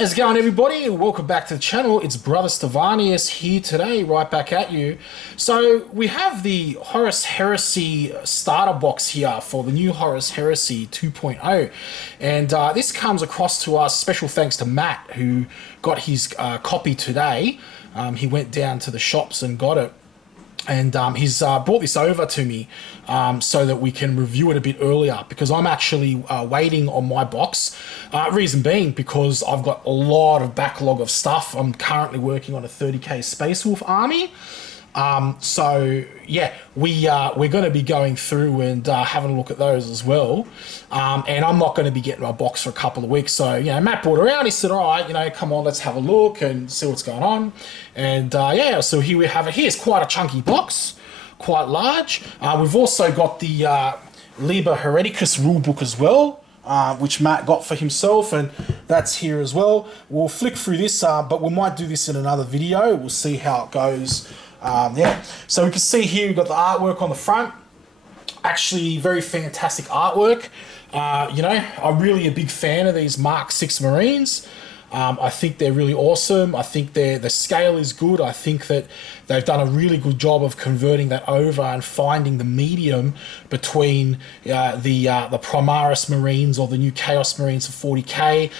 How's it going, everybody? Welcome back to the channel. It's Brother Stevanius here today, right back at you. So we have the Horus Heresy starter box here for the new Horus Heresy 2.0. And this comes across to us, special thanks to Matt, who got his copy today. He went down to the shops and got it. And he's brought this over to me so that we can review it a bit earlier, because I'm actually waiting on my box. Reason being, because I've got a lot of backlog of stuff. I'm currently working on a 30k Space Wolf army. So yeah, we're going to be going through and having a look at those as well. And I'm not going to be getting my box for a couple of weeks. So, Matt brought it around. He said, all right, come on, let's have a look and see what's going on. And yeah, so here we have it. Here's quite a chunky box, quite large. We've also got the Liber Hereticus rulebook as well, which Matt got for himself, and that's here as well. We'll flick through this, but we might do this in another video. We'll see how it goes. Yeah, so we can see here we've got the artwork on the front. Actually, very fantastic artwork. I'm really a big fan of these Mark 6 Marines. I think they're really awesome. I think the scale is good. I think that they've done a really good job of converting that over and finding the medium between the Primaris Marines or the new Chaos Marines for 40k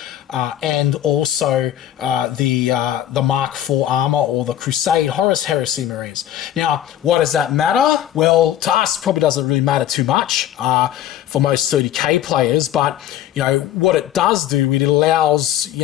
and also the Mark 4 armor or the Crusade Horus Heresy Marines. Now, why does that matter? Well, to us, probably doesn't really matter too much for most 30k players, but what it does do, it allows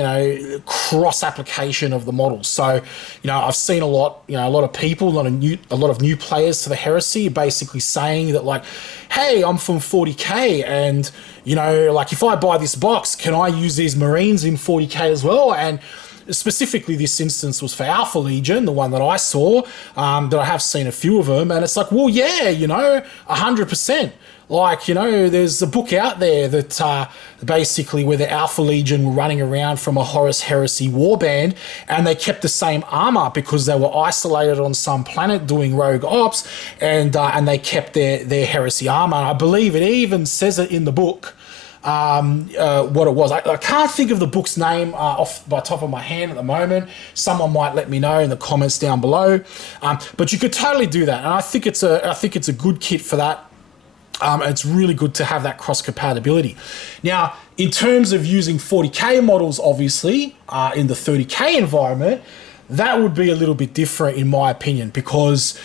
cross application of the models. So I've seen a lot of people, a lot of new players to the Heresy basically saying that, like, hey, I'm from 40k and if I buy this box, can I use these Marines in 40k as well? And specifically this instance was for Alpha Legion, the one that I saw, that I have seen a few of them, and it's like, well, yeah, 100%. Like, there's a book out there that basically where the Alpha Legion were running around from a Horus Heresy warband, and they kept the same armor because they were isolated on some planet doing rogue ops, and they kept their Heresy armor. And I believe it even says it in the book what it was. I can't think of the book's name off by top of my hand at the moment. Someone might let me know in the comments down below. But you could totally do that, and I think it's a good kit for that. It's really good to have that cross compatibility. Now, in terms of using 40k models, obviously, in the 30k environment, that would be a little bit different in my opinion, because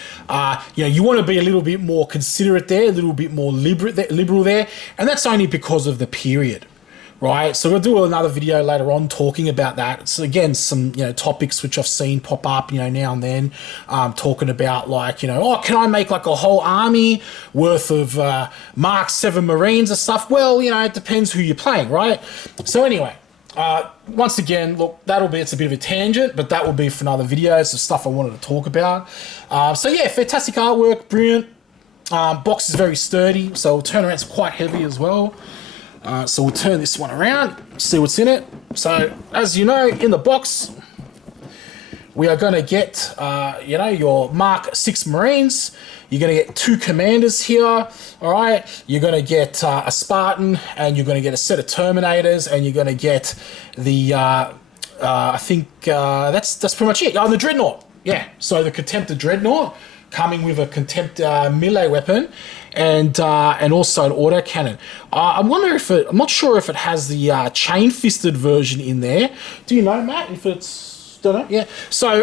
you want to be a little bit more considerate there, a little bit more liberal there, and that's only because of the period. Right, so we'll do another video later on talking about that. So again, some topics which I've seen pop up now and then, talking about like oh, can I make like a whole army worth of Mark 7 Marines and stuff? Well, it depends who you're playing, right? So anyway, once again, look, it's a bit of a tangent, but that will be for another video. It's the stuff I wanted to talk about. So yeah, fantastic artwork, brilliant. Box is very sturdy, so turn around, it's quite heavy as well. So we'll turn this one around, see what's in it. So as you know, in the box, we are going to get, your Mark 6 Marines. You're going to get 2 commanders here, all right? You're going to get a Spartan, and you're going to get a set of Terminators, and you're going to get the, I think that's pretty much it. Oh, the Dreadnought, yeah. So the Contemptor Dreadnought, coming with a Contempt melee weapon, and also an autocannon. I'm not sure if it has the chain-fisted version in there. Do you know, Matt, if it's... Don't know. Yeah. So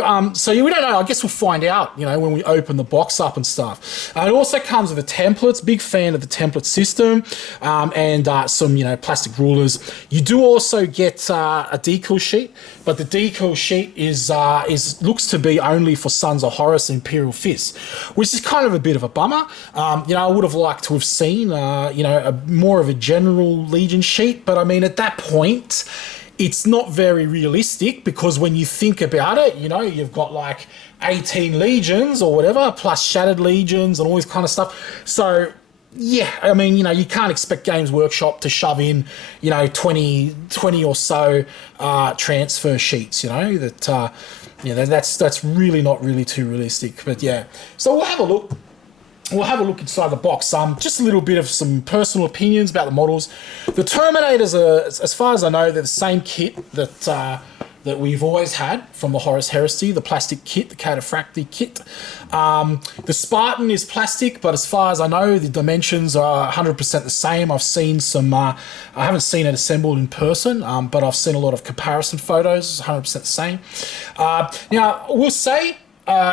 we don't know. I guess we'll find out, when we open the box up and stuff. It also comes with the templates. Big fan of the template system, and some, plastic rulers. You do also get a decal sheet, but the decal sheet is looks to be only for Sons of Horus Imperial Fist, which is kind of a bit of a bummer. I would have liked to have seen, more of a general Legion sheet, but I mean, at that point, it's not very realistic, because when you think about it, you've got like 18 legions or whatever, plus shattered legions and all this kind of stuff. So yeah, I mean, you can't expect Games Workshop to shove in, 20 or so transfer sheets, that's really not really too realistic. But yeah, so we'll have a look. We'll have a look inside the box. Just a little bit of some personal opinions about the models. The Terminators are, as far as I know, they're the same kit that that we've always had from the Horus Heresy, the plastic kit, the Cataphractii kit. The Spartan is plastic, but as far as I know, the dimensions are 100% the same. I've seen some, I haven't seen it assembled in person, but I've seen a lot of comparison photos. It's 100% the same. Now, we'll say,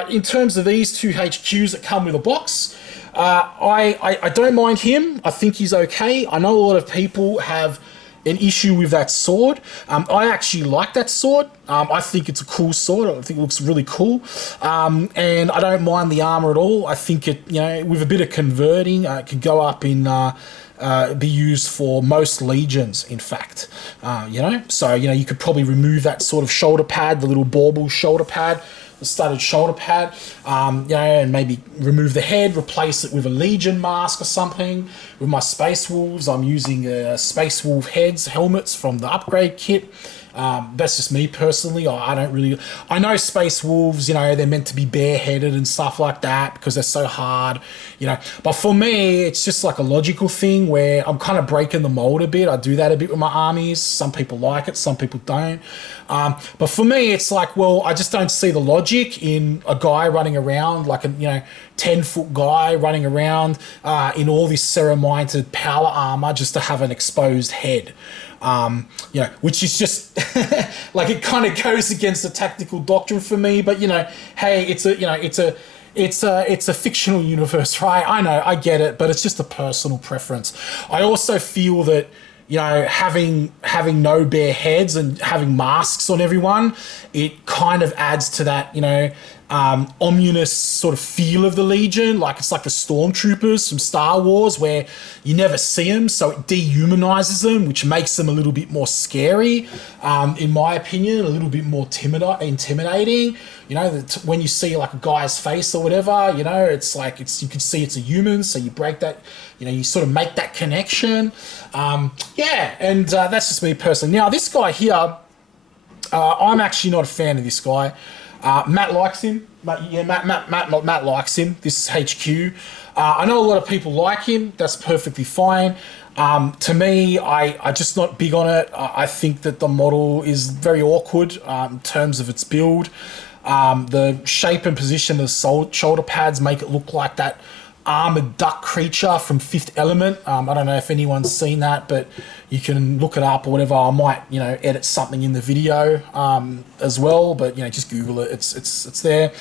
in terms of these two HQs that come with a box, I don't mind him. I think he's okay. I know a lot of people have an issue with that sword. I actually like that sword. I think it's a cool sword. I think it looks really cool. And I don't mind the armor at all. I think it, with a bit of converting, it could go up in, be used for most legions, in fact. So, you could probably remove that sort of shoulder pad, the little bauble shoulder pad, the studded shoulder pad, and maybe remove the head, replace it with a Legion mask or something. With my Space Wolves, I'm using Space Wolf helmets from the upgrade kit. That's just me personally. I know Space Wolves, they're meant to be bareheaded and stuff like that because they're so hard, But for me, it's just like a logical thing where I'm kind of breaking the mold a bit. I do that a bit with my armies. Some people like it, some people don't. But for me, it's like, well, I just don't see the logic in a guy running around, like a 10-foot guy running around in all this ceramite power armor just to have an exposed head. Which is just like, it kind of goes against the tactical doctrine for me. But hey, it's a fictional universe, right? I know, I get it, but it's just a personal preference. I also feel that having no bare heads and having masks on everyone, it kind of adds to that ominous sort of feel of the Legion. Like, it's like the stormtroopers from Star Wars where you never see them, so it dehumanizes them, which makes them a little bit more scary, in my opinion, a little bit more intimidating. When you see like a guy's face or whatever, it's like, you can see it's a human, so you break that, you sort of make that connection. That's just me personally. Now, this guy here, I'm actually not a fan of this guy. Matt likes him. Matt likes him. This is HQ. I know a lot of people like him. That's perfectly fine. To me, I'm just not big on it. I think that the model is very awkward in terms of its build. The shape and position of the shoulder pads make it look like that armored duck creature from Fifth Element. I don't know if anyone's seen that, but you can look it up or whatever. I might, edit something in the video as well, but just Google it. It's there.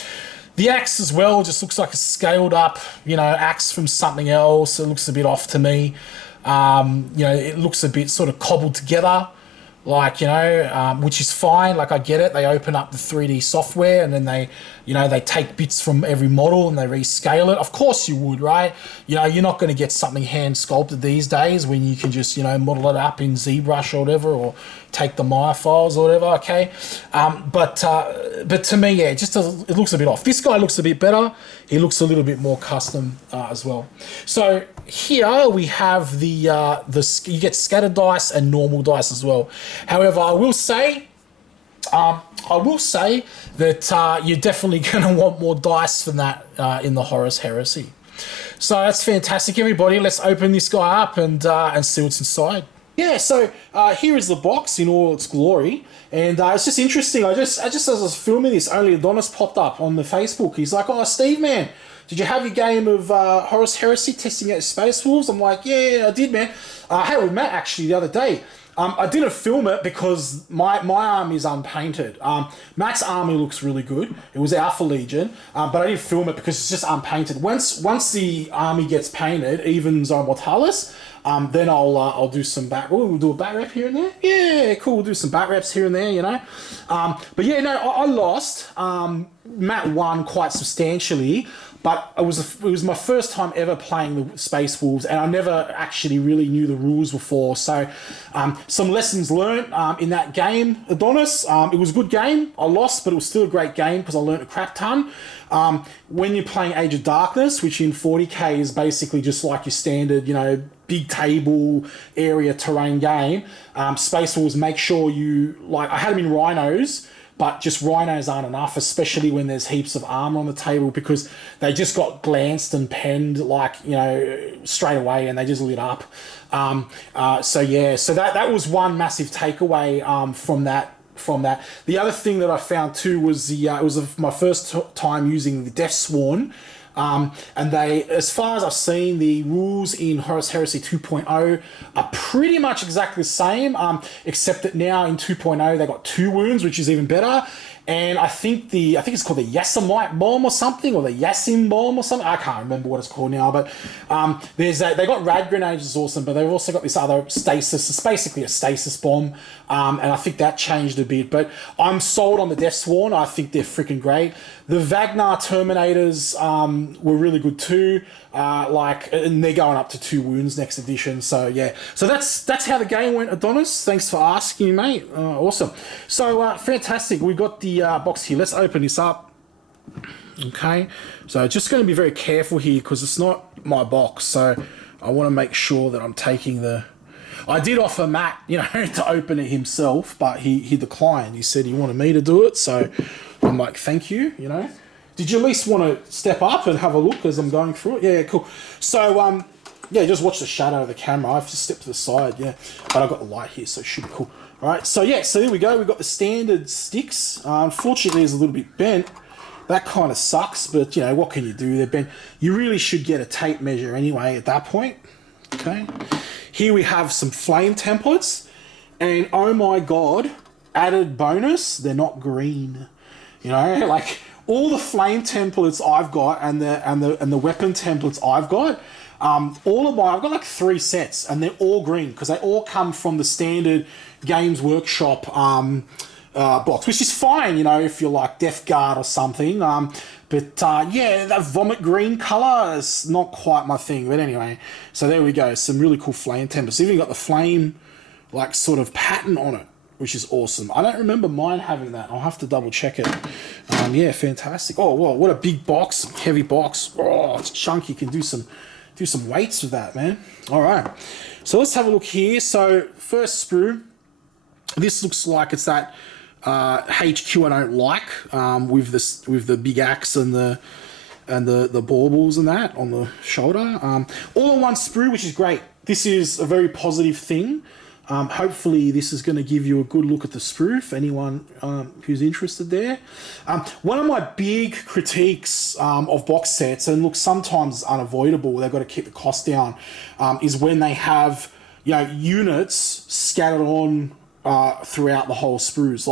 The axe as well just looks like a scaled up, axe from something else. It looks a bit off to me. It looks a bit sort of cobbled together. Like, which is fine. Like, I get it. They open up the 3D software and then they take bits from every model and they rescale it. Of course you would, right? You're not going to get something hand sculpted these days when you can just, model it up in ZBrush or whatever, or take the Maya files or whatever, okay? But to me, yeah, it looks a bit off. This guy looks a bit better. He looks a little bit more custom as well. So here we have you get scatter dice and normal dice as well. However, I will say that you're definitely going to want more dice than that in the Horus Heresy. So that's fantastic, everybody. Let's open this guy up and see what's inside. Yeah, so here is the box in all its glory, and it's just interesting. I just as I was filming this, only Adonis popped up on the Facebook. He's like, "Oh, Steve, man, did you have your game of Horus Heresy testing out Space Wolves?" I'm like, "Yeah, I did, man. I had it with Matt actually the other day." I didn't film it because my army is unpainted. Matt's army looks really good. It was Alpha Legion, but I didn't film it because it's just unpainted. Once the army gets painted, even Zone Mortalis, then I'll do some we'll do a back rep here and there. Yeah, cool. We'll do some back reps here and there, But yeah, no, I lost. Matt won quite substantially. But it was my first time ever playing the Space Wolves, and I never actually really knew the rules before. So some lessons learned in that game, Adonis. It was a good game. I lost, but it was still a great game because I learned a crap ton. When you're playing Age of Darkness, which in 40k is basically just like your standard, big table area terrain game, Space Wolves, make sure I had them in Rhinos, but just Rhinos aren't enough, especially when there's heaps of armor on the table, because they just got glanced and penned straight away, and they just lit up. So that was one massive takeaway from that from that. The other thing that I found too was my first time using the Death Sworn. And they, as far as I've seen, the rules in Horus Heresy 2.0 are pretty much exactly the same, except that now in 2.0 they got 2 wounds, which is even better. And I think it's called the Yasamite bomb or something, or the Yasin bomb or something. I can't remember what it's called now, but they got rad grenades, is awesome, but they've also got this other stasis. It's basically a stasis bomb, and I think that changed a bit. But I'm sold on the Death Sworn. I think they're freaking great. The Wagner Terminators were really good too. And they're going up to 2 wounds next edition. So yeah, so that's how the game went, Adonis. Thanks for asking, mate. Awesome. So fantastic. We got the box here. Let's open this up. Okay, so just going to be very careful here because it's not my box. So I want to make sure that I'm taking the. I did offer Matt, to open it himself, but he declined. He said he wanted me to do it. So I'm like, thank you. Did you at least want to step up and have a look as I'm going through it? Yeah, cool. So just watch the shadow of the camera. I've just stepped to the side. Yeah, but I've got the light here, so it should be cool. All right, so there we go. We've got the standard sticks. Unfortunately, it's a little bit bent. That kind of sucks, but what can you do? They're bent. You really should get a tape measure anyway at that point. Okay. Here we have some flame templates, and oh my god, added bonus, they're not green. Like all the flame templates I've got and the weapon templates I've got. I've got like 3 sets, and they're all green because they all come from the standard Games Workshop box, which is fine, if you're like Death Guard or something. But that vomit green colour is not quite my thing. But anyway, so there we go. Some really cool flame templates. Even got the flame like sort of pattern on it, which is awesome. I don't remember mine having that. I'll have to double check it. Fantastic. Oh, wow, what a big box, heavy box. Oh, it's chunky. You can do some weights with that, man. All right. So let's have a look here. So first sprue. This looks like it's that HQ I don't like with the big axe and the baubles and that on the shoulder. All in one sprue, which is great. This is a very positive thing. Hopefully this is going to give you a good look at the sprue for anyone who's interested there. One of my big critiques of box sets, and look, sometimes it's unavoidable, they've got to keep the cost down, is when they have units scattered on throughout the whole sprues.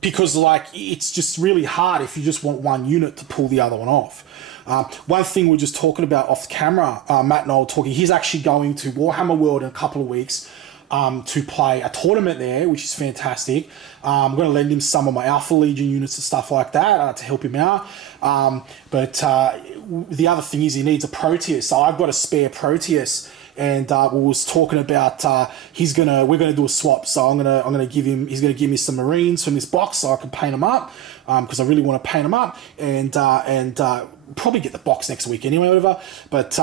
Because it's just really hard if you just want one unit to pull the other one off. One thing we're just talking about off camera, Matt and I were talking, he's actually going to Warhammer World in a couple of weeks to play a tournament there, which is fantastic. I'm going to lend him some of my Alpha Legion units and stuff like that to help him out. But the other thing is he needs a Proteus. So I've got a spare Proteus, and we was talking about we're gonna do a swap. So he's gonna give me some Marines from this box so I can paint them up, because I really want to paint them up, and probably get the box next week anyway, whatever. But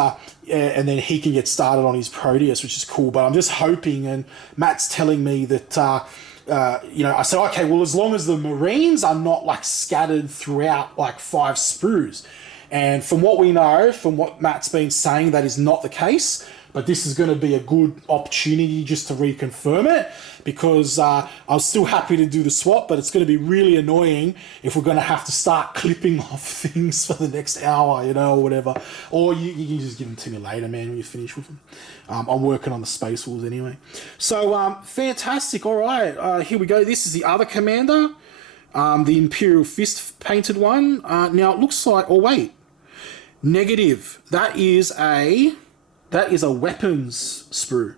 and then he can get started on his Proteus, which is cool. But I'm just hoping, and Matt's telling me that I said, okay, well, as long as the Marines are not like scattered throughout like 5 sprues, and from what we know, from what Matt's been saying, that is not the case. But this is going to be a good opportunity just to reconfirm it, because I was still happy to do the swap, but it's going to be really annoying if we're going to have to start clipping off things for the next hour, or whatever. Or you can just give them to me later, man, when you finish with them. I'm working on the Space Wolves anyway. So, fantastic. All right, here we go. This is the other commander, the Imperial Fist painted one. Now, it looks like... Oh, wait. Negative. That is a weapons sprue.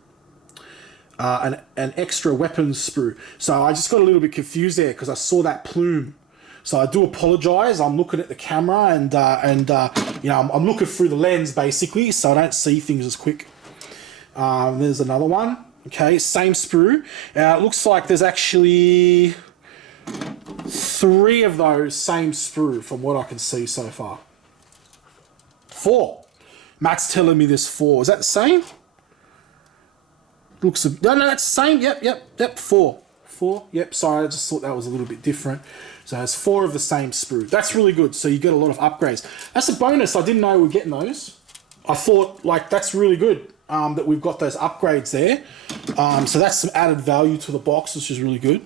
An extra weapons sprue. So I just got a little bit confused there because I saw that plume. So I do apologise. I'm looking at the camera and I'm looking through the lens basically, so I don't see things as quick. There's another one. Okay, same sprue. It looks like there's actually 3 of those same sprue from what I can see so far. 4. Matt's telling me there's 4. Is that the same? No, that's the same. Yep. 4. Yep, sorry, I just thought that was a little bit different. So there's 4 of the same sprue. That's really good. So you get a lot of upgrades. That's a bonus. I didn't know we were getting those. I thought, that's really good. that we've got those upgrades there. So that's some added value to the box, which is really good.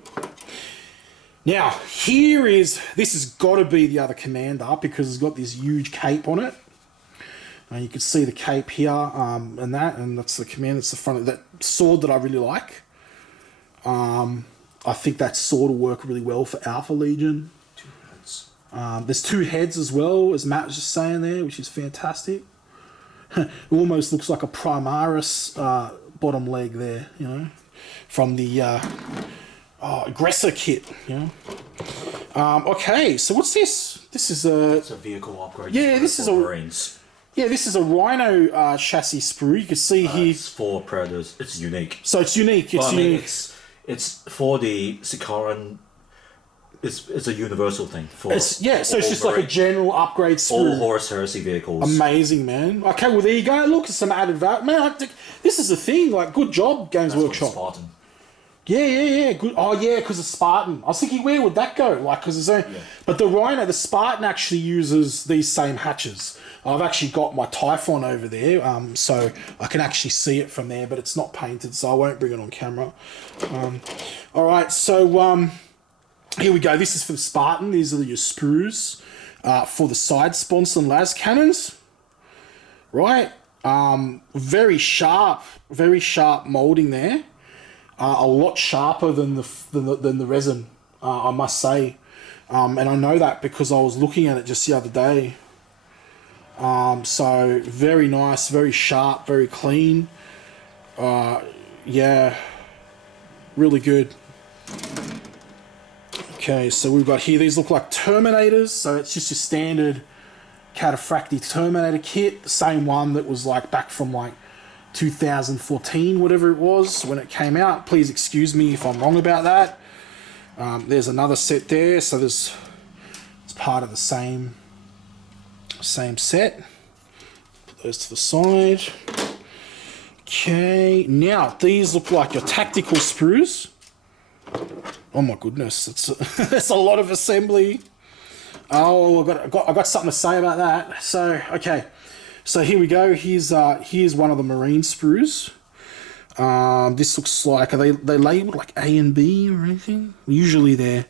Now, this has got to be the other commander because it's got this huge cape on it. You can see the cape here and that's the commander. It's the front of that sword that I really like. I think that sword will work really well for Alpha Legion. 2 heads. There's 2 heads as well, as Matt was just saying there, which is fantastic. It almost looks like a Primaris bottom leg there, you know, from the Aggressor kit, you know. Okay, so what's this? This is It's a vehicle upgrade. Yeah, this is a Marines. Yeah, this is a Rhino chassis sprue. You can see here. It's for Predators. It's unique. So it's unique. It's unique. unique. It's for the Sikaran. It's a universal thing. So it's just like a general upgrade sprue. All Horus Heresy vehicles. Amazing, man. Okay, well there you go. Look, some added value. Man, this is the thing. Like, good job, Games Workshop. Spartan. Yeah. Good. Oh, yeah, because of Spartan. I was thinking, where would that go? Like, because there's only... Yeah. But the Rhino, the Spartan actually uses these same hatches. I've actually got my Typhon over there, so I can actually see it from there, but it's not painted, so I won't bring it on camera. All right, so here we go. This is for the Spartan. These are your sprues for the side sponsor and las cannons. Right, very sharp molding there. A lot sharper than the resin, I must say, and I know that because I was looking at it just the other day. So very nice, very sharp, very clean. Yeah, really good. Okay, so we've got here, these look like Terminators. So it's just your standard Cataphractii Terminator kit. The same one that was like back from like 2014, whatever it was when it came out. Please excuse me if I'm wrong about that. There's another set there. So it's part of the same set. Put those to the side. Okay, now these look like your tactical sprues. Oh my goodness, that's a lot of assembly. Oh, I got something to say about that. So okay, so here we go. Here's one of the Marine sprues. This looks like, are they labeled like A and B or anything? Usually there's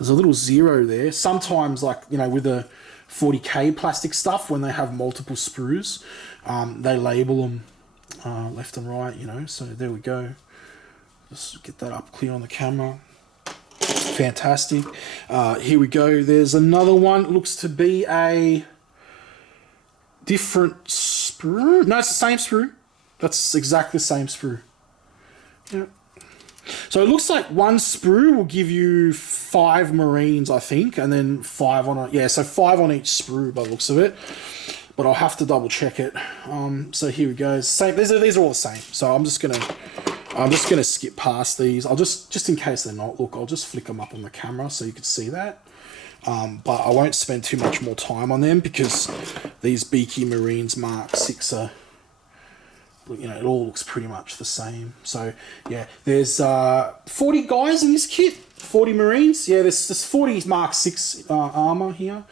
a little 0 there. Sometimes, like, you know, with the 40K plastic stuff, when they have multiple sprues, they label them left and right, you know. So there we go. Just get that up clear on the camera. Fantastic. Here we go. There's another one. It looks to be a different sprue. No, it's the same sprue. That's exactly the same sprue. Yeah. So it looks like one sprue will give you 5 Marines, I think, and then 5 on it. Yeah, so 5 on each sprue by the looks of it. But I'll have to double check it. So here we go. Same. These are all the same. So I'm just gonna skip past these. I'll just in case they're not. Look, I'll just flick them up on the camera so you can see that. But I won't spend too much more time on them because these Beaky Marines Mark 6 are, you know, it all looks pretty much the same. So yeah, there's 40 guys in this kit, 40 Marines. Yeah, there's 40 Mark 6 armor here.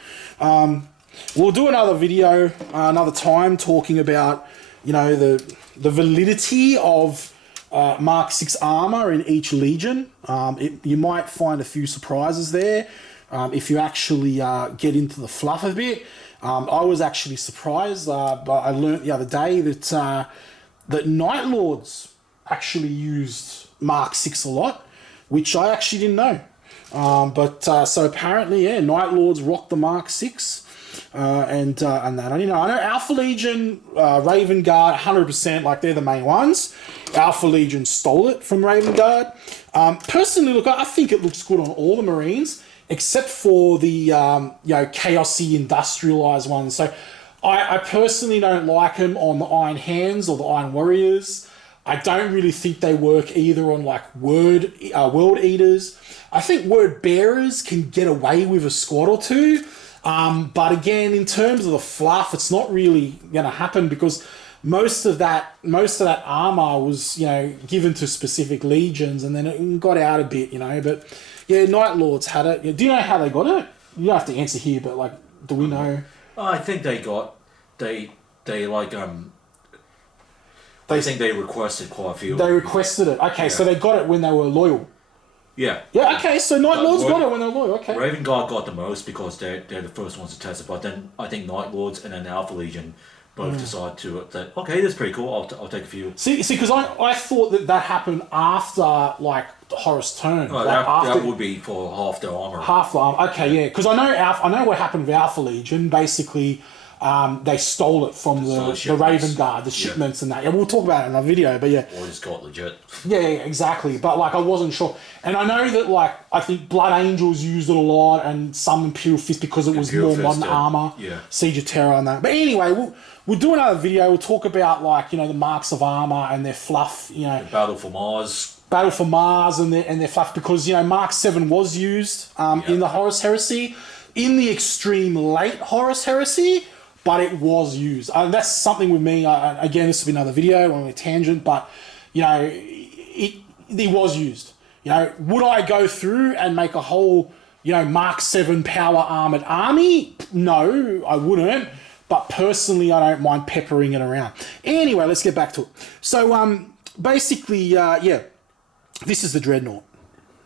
We'll do another video another time talking about, you know, the validity of Mark 6 armor in each legion. You might find a few surprises there if you actually get into the fluff a bit. I was actually surprised, but I learnt the other day that Night Lords actually used Mark 6 a lot, which I actually didn't know. So apparently, yeah, Night Lords rock the Mark 6. And that I know Alpha Legion, Raven Guard, 100%, like they're the main ones. Alpha Legion stole it from Raven Guard. Personally, look, I think it looks good on all the Marines except for the chaosy industrialized ones. So I personally don't like them on the Iron Hands or the Iron Warriors. I don't really think they work either on like World Eaters. I think Word Bearers can get away with a squad or two. But again, in terms of the fluff, it's not really going to happen because most of that armor was, you know, given to specific legions and then it got out a bit, you know. But yeah, Night Lords had it. Do you know how they got it? You don't have to answer here, but like, do we know? I think they I think they requested quite a few. They requested it. Okay, so they got it when they were loyal. Yeah. Yeah, okay, so Night Lords got it when they were loyal, okay. Raven Guard got the most because they're the first ones to test it, but then I think Night Lords and then Alpha Legion both decide to that. Okay, that's pretty cool. I'll take a few. See, because I thought that happened after like Horus Turn. Oh, like that would be for half their armor. Half the armor. Okay, yeah, because I know what happened with Alpha Legion. Basically, they stole it from the Raven Guard, the shipments and that. Yeah, we'll talk about it in a video, but yeah. Or just got legit. Yeah, exactly. But like, I wasn't sure, and I know that like I think Blood Angels used it a lot, and some Imperial Fist because it was more modern armor. Yeah. Siege of Terror and that. But anyway, we'll do another video. We'll talk about like the marks of armor and their fluff. The Battle for Mars. Battle for Mars and their fluff because Mark 7 was used in the Horus Heresy, in the extreme late Horus Heresy. But it was used. That's something with me. Again, this will be another video on a tangent, but it was used. Would I go through and make a whole Mark 7 power armored army? No, I wouldn't. But personally, I don't mind peppering it around. Anyway, let's get back to it. So basically, this is the Dreadnought.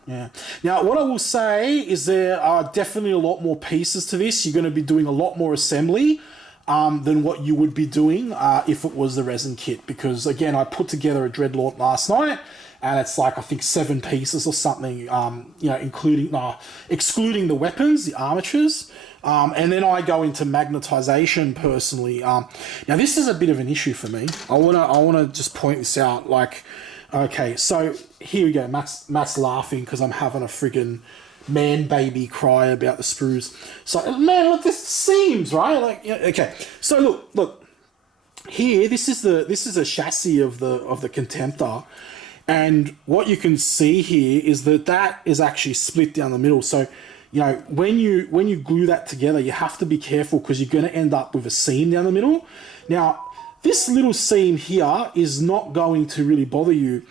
Yeah. Now, what I will say is there are definitely a lot more pieces to this. You're going to be doing a lot more assembly than what you would be doing if it was the resin kit. Because, again, I put together a Dreadnought last night, and it's like, I think, 7 pieces or something, excluding the weapons, the armatures. And then I go into magnetization personally. Now, this is a bit of an issue for me. I wanna just point this out. Like, okay, so here we go. Matt's laughing because I'm having a friggin' man baby cry about the sprues. So, man, look, this seams, right? Like, okay. So look. Here, this is a chassis of the Contemptor, and what you can see here is that is actually split down the middle. So, when you glue that together, you have to be careful because you're going to end up with a seam down the middle. Now, this little seam here is not going to really bother you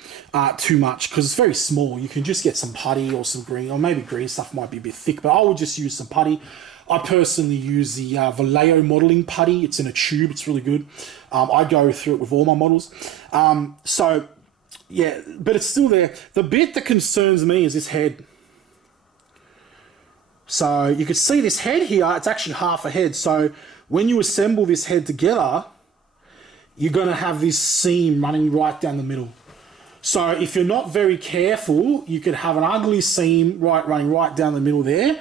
too much because it's very small. You can just get some putty or some green, or maybe green stuff might be a bit thick, but I would just use some putty. I personally use the Vallejo modeling putty. It's in a tube. It's really good. I go through it with all my models. So, yeah, but it's still there. The bit that concerns me is this head. So you can see this head here, it's actually half a head. So when you assemble this head together, you're going to have this seam running right down the middle. So if you're not very careful, you could have an ugly seam running right down the middle there.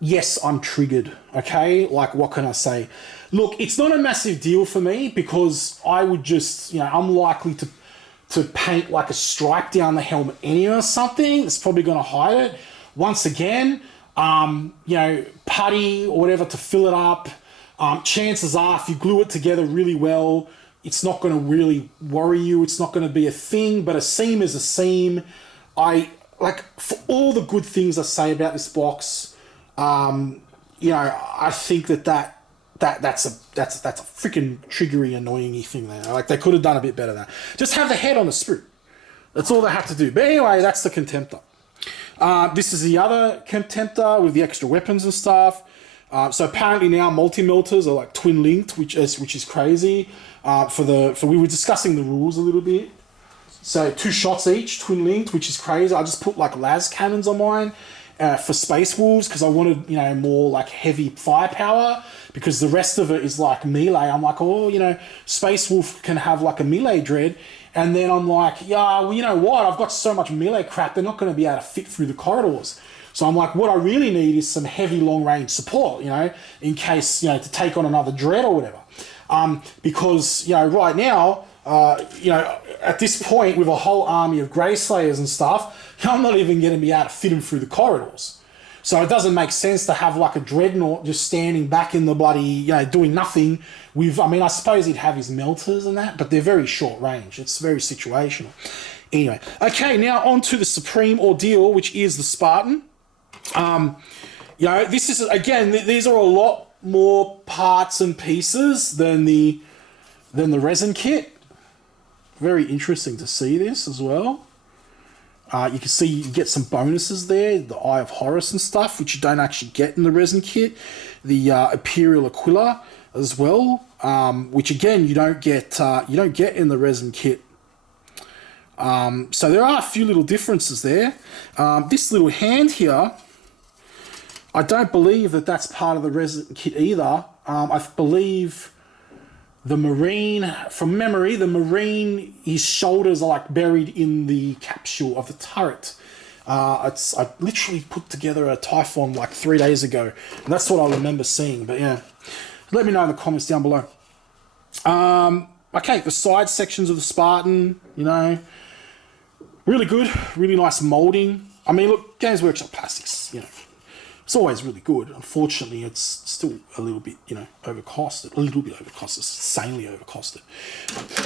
Yes, I'm triggered, okay? Like, what can I say? Look, it's not a massive deal for me because I would just, I'm likely to paint like a stripe down the helmet anyway or something. It's probably going to hide it. Once again, putty or whatever to fill it up. Chances are, if you glue it together really well, it's not going to really worry you. It's not going to be a thing, but a seam is a seam. For all the good things I say about this box, I think that's a freaking triggery, annoying thing there. Like, they could have done a bit better there. Just have the head on the sprue. That's all they had to do. But anyway, that's the Contemptor. This is the other Contemptor with the extra weapons and stuff. So apparently now multi-melters are like twin linked, which is crazy. We were discussing the rules a little bit. So 2 shots each, twin linked, which is crazy. I just put like las cannons on mine for Space Wolves because I wanted more like heavy firepower because the rest of it is like melee. I'm like, Space Wolf can have like a melee dread. And then I'm like, yeah, well, you know what? I've got so much melee crap, they're not going to be able to fit through the corridors. So I'm like, what I really need is some heavy long-range support, in case, to take on another dread or whatever. Because, right now, at this point, with a whole army of Grey Slayers and stuff, I'm not even going to be able to fit them through the corridors. So it doesn't make sense to have like a Dreadnought just standing back in the bloody, doing nothing with, I suppose he'd have his melters and that, but they're very short range. It's very situational. Anyway, okay, now on to the Supreme Ordeal, which is the Spartan. This is, again, these are a lot more parts and pieces than the resin kit. Very interesting to see this as well. You can see you get some bonuses there, the Eye of Horus and stuff, which you don't actually get in the resin kit. The Imperial Aquila as well. which again you don't get in the resin kit. So there are a few little differences there. This little hand here, I don't believe that's part of the resin kit either. I believe the Marine, from memory, his shoulders are like buried in the capsule of the turret. I literally put together a Typhon like 3 days ago, and that's what I remember seeing. But yeah, let me know in the comments down below. Okay, the side sections of the Spartan, really good, really nice molding. I mean, look, Games Workshop plastics, it's always really good. Unfortunately, it's still a little bit, overcosted. A little bit overcosted. It's insanely overcosted.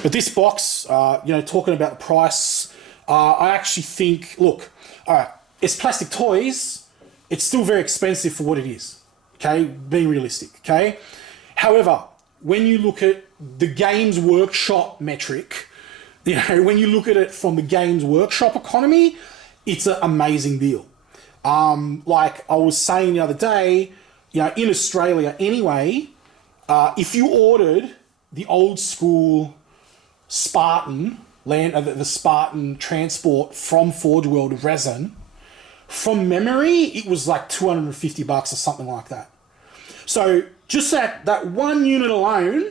But this box, talking about the price, I actually think, look, all right, it's plastic toys. It's still very expensive for what it is. Okay, being realistic. Okay, however, when you look at the Games Workshop metric, when you look at it from the Games Workshop economy, it's an amazing deal. Like I was saying the other day, in Australia anyway, if you ordered the old school Spartan the Spartan transport from Forge World resin, from memory, it was like $250 or something like that. So just that one unit alone,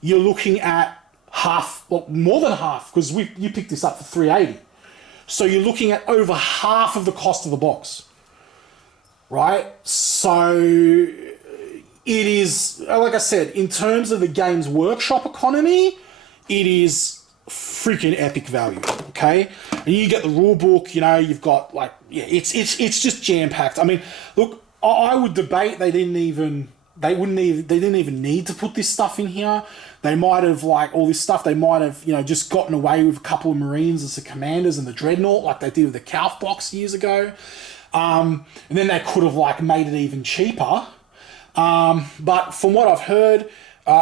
you're looking at half, well, more than half, because you picked this up for $380. So you're looking at over half of the cost of the box, right? So it is, like I said, in terms of the Games Workshop economy, it is freaking epic value, okay? And you get the rule book, you've got like, it's just jam-packed. I mean, look, I would debate they didn't even need to put this stuff in here. They might have, like, all this stuff, they might have, just gotten away with a couple of Marines as the commanders and the Dreadnought, like they did with the Kauf box years ago. And then they could have, like, made it even cheaper. But from what I've heard,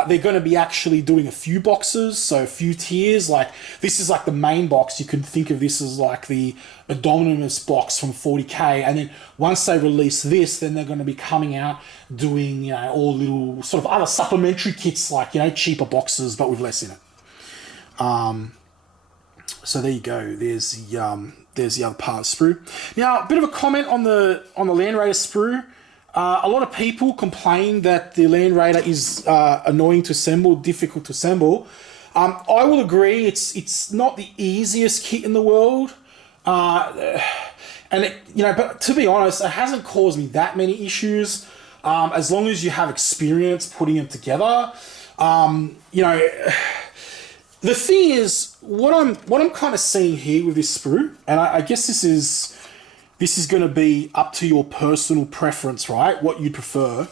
they're going to be actually doing a few boxes, so a few tiers. Like, this is like the main box. You can think of this as like the Indominus box from 40k. And then once they release this, then they're going to be coming out doing, all little sort of other supplementary kits, like, cheaper boxes, but with less in it. So there you go. There's the other part of the sprue. Now, a bit of a comment on the Land Raider sprue. A lot of people complain that the Land Raider is annoying to assemble, difficult to assemble. I will agree. It's not the easiest kit in the world, and but to be honest, it hasn't caused me that many issues. As long as you have experience putting them together, the thing is, what I'm kind of seeing here with this sprue, and I guess this is going to be up to your personal preference, right? What you prefer.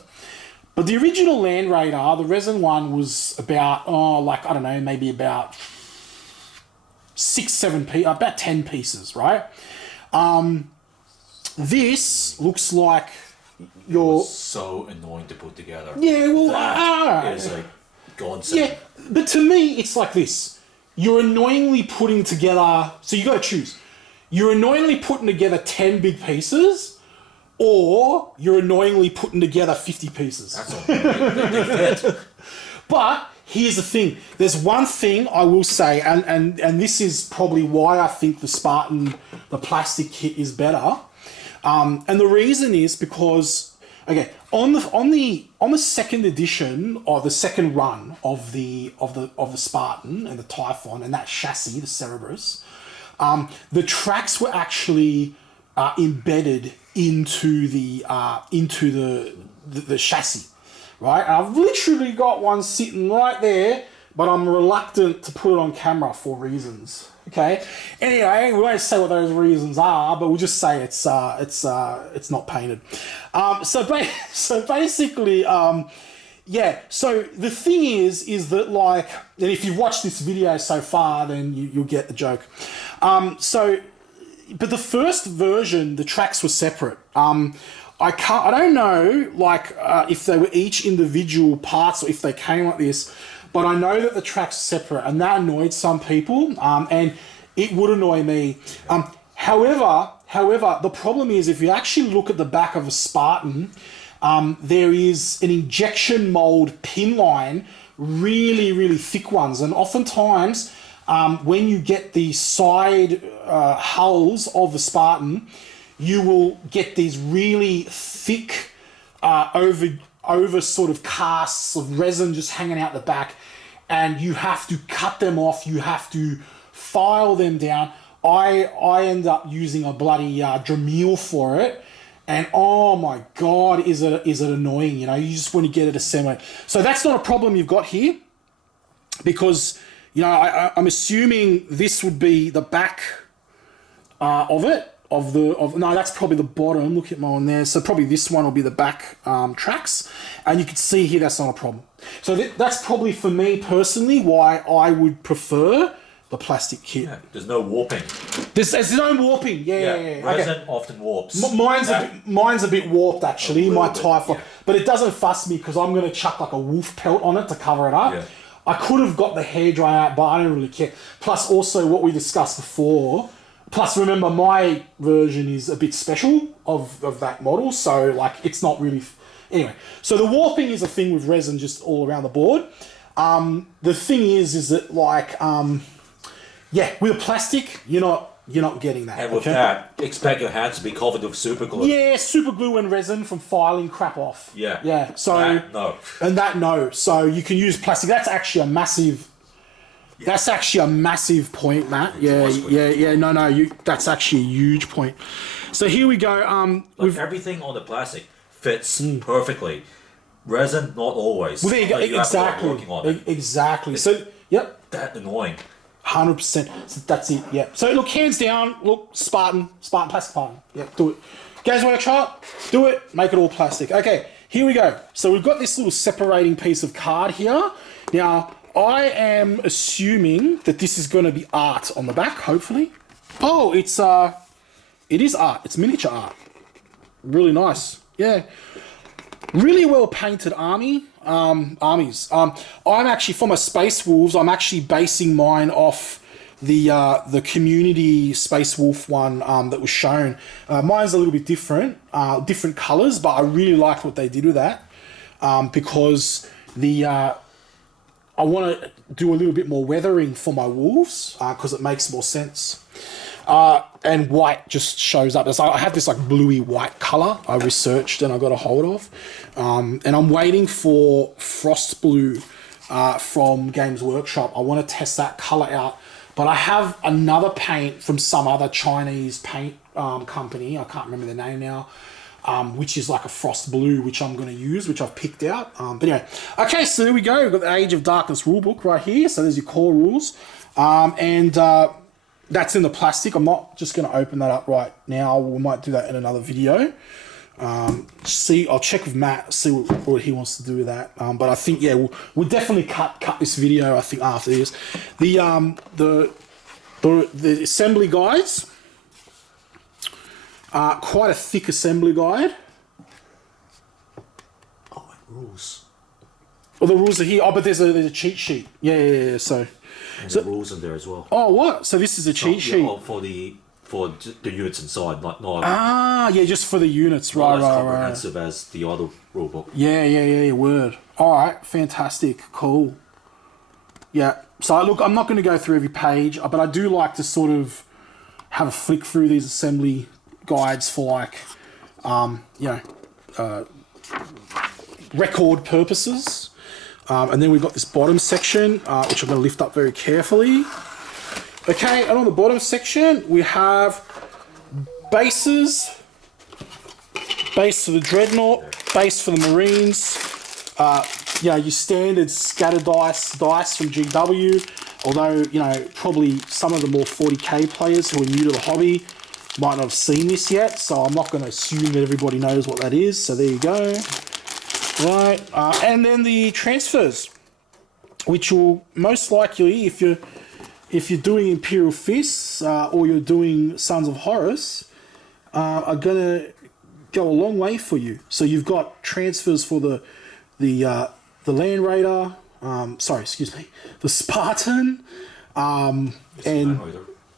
But the original Land Raider, the resin one, was about, maybe about 10 pieces, right? This looks like your... so annoying to put together. Yeah, well... That is like godsend. Yeah, but to me, it's like this. You're annoyingly putting together... So you got to choose. You're annoyingly putting together 10 big pieces, or you're annoyingly putting together 50 pieces. That's all. They fit. But here's the thing. There's one thing I will say, and this is probably why I think the Spartan, the plastic kit is better. And the reason is because, okay, on the second edition, or the second run of the Spartan and the Typhon and that chassis, the Cerberus, the tracks were actually embedded into the chassis, right? And I've literally got one sitting right there, but I'm reluctant to put it on camera for reasons. Okay. Anyway, we won't say what those reasons are, but we'll just say it's not painted. So basically, yeah. So the thing is that, like, and if you've watched this video so far, then you'll get the joke. But the first version, the tracks were separate. I don't know, like, if they were each individual parts or if they came like this, but I know that the tracks are separate, and that annoyed some people, and it would annoy me. However, the problem is if you actually look at the back of a Spartan, there is an injection mold pin line, really, really thick ones. And oftentimes, when you get the side hulls of the Spartan, you will get these really thick, over sort of casts of resin just hanging out the back, and you have to cut them off. You have to file them down. I end up using a bloody Dremel for it, and oh my god, is it annoying? You know, you just want to get it assembled. So that's not a problem you've got here, because you know I'm assuming this would be the back of it. No, that's probably the bottom. Look at my one there. So probably this one will be the back tracks, and you can see here that's not a problem. So that's probably for me personally why I would prefer the plastic kit. Yeah, there's no warping. There's no warping. Yeah. Resin Okay. often warps. Mine's a bit warped actually. My tie, yeah. but it doesn't fuss me because I'm going to chuck like a wolf pelt on it to cover it up. Yeah. I could have got the hairdryer out, but I don't really care. Plus, also what we discussed before. Plus, remember, my version is a bit special of that model, so like it's not really. Anyway, so the warping is a thing with resin just all around the board. The thing is that like, with plastic, you're not getting that. And with that, expect your hands to be covered with super glue. Yeah, super glue and resin from filing crap off. Yeah. So no. And that no. So you can use plastic. That's actually a massive. Yeah. That's actually a massive point, Matt. Yeah. No. That's actually a huge point. So here we go. With everything on the plastic fits perfectly. Resin, not always. Well, there you go. You Exactly. Have to working on it. Exactly. So yep. That annoying. 100%. So that's it. Yeah. So look, hands down. Look, Spartan plastic Spartan. Yeah, do it. Guys, want to try it? Do it. Make it all plastic. Okay. Here we go. So we've got this little separating piece of card here. Now, I am assuming that this is going to be art on the back. Hopefully. Oh, it is art. It's miniature art. Really nice. Yeah. Really well painted armies. I'm actually, for my Space Wolves, I'm actually basing mine off the community Space Wolf one that was shown. Mine's a little bit different, different colours, but I really liked what they did with that because I want to do a little bit more weathering for my wolves because it makes more sense. And white just shows up. I have this like bluey white colour I researched and I got a hold of. And I'm waiting for Frost Blue from Games Workshop. I want to test that colour out. But I have another paint from some other Chinese paint company. I can't remember the name now. Which is like a Frost Blue, which I'm going to use, which I've picked out. But anyway. Okay, so there we go. We've got the Age of Darkness rulebook right here. So there's your core rules. That's in the plastic. I'm not just going to open that up right now. We might do that in another video. I'll check with Matt, see what he wants to do with that. But I think, yeah, we'll definitely cut this video, I think, after this. The assembly guides, quite a thick assembly guide. Oh, rules. Oh, the rules are here. Oh, but there's a cheat sheet. Yeah. So the rules in there as well. Oh, what? So this is a cheat sheet for the units inside, not just for the units, right. Comprehensive as the other rulebook. Yeah. Word. All right, fantastic, cool. Yeah. So look, I'm not going to go through every page, but I do like to sort of have a flick through these assembly guides for like, record purposes. And then we've got this bottom section, which I'm going to lift up very carefully. Okay, and on the bottom section, we have bases. Base for the Dreadnought, base for the Marines. Your standard scatter dice from GW. Although, probably some of the more 40k players who are new to the hobby might not have seen this yet. So I'm not going to assume that everybody knows what that is. So there you go. Right, and then the transfers, which will most likely, if you're doing Imperial Fists or you're doing Sons of Horus, are gonna go a long way for you. So you've got transfers for the Land Raider, the Spartan, and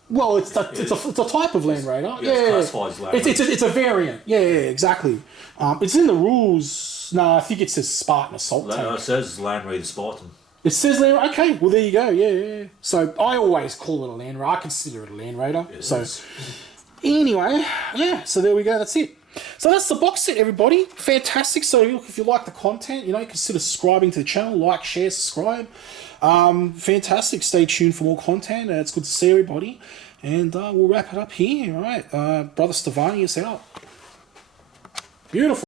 Well, it's a type of Land Raider. Yeah, it's classified as Land Raider. It's a variant. Yeah, exactly. It's in the rules. No, I think it says Spartan Assault Tank. No, it says Land Raider Spartan. It says Land Raider. Okay, well there you go. Yeah. So I always call it a Land Raider. I consider it a Land Raider. Anyway, yeah. So there we go. That's it. So that's the box set, everybody. Fantastic. So look, if you like the content, consider subscribing to the channel. Like, share, subscribe. Fantastic. Stay tuned for more content. It's good to see everybody. And we'll wrap it up here. All right. Brother Stevanius out. Beautiful.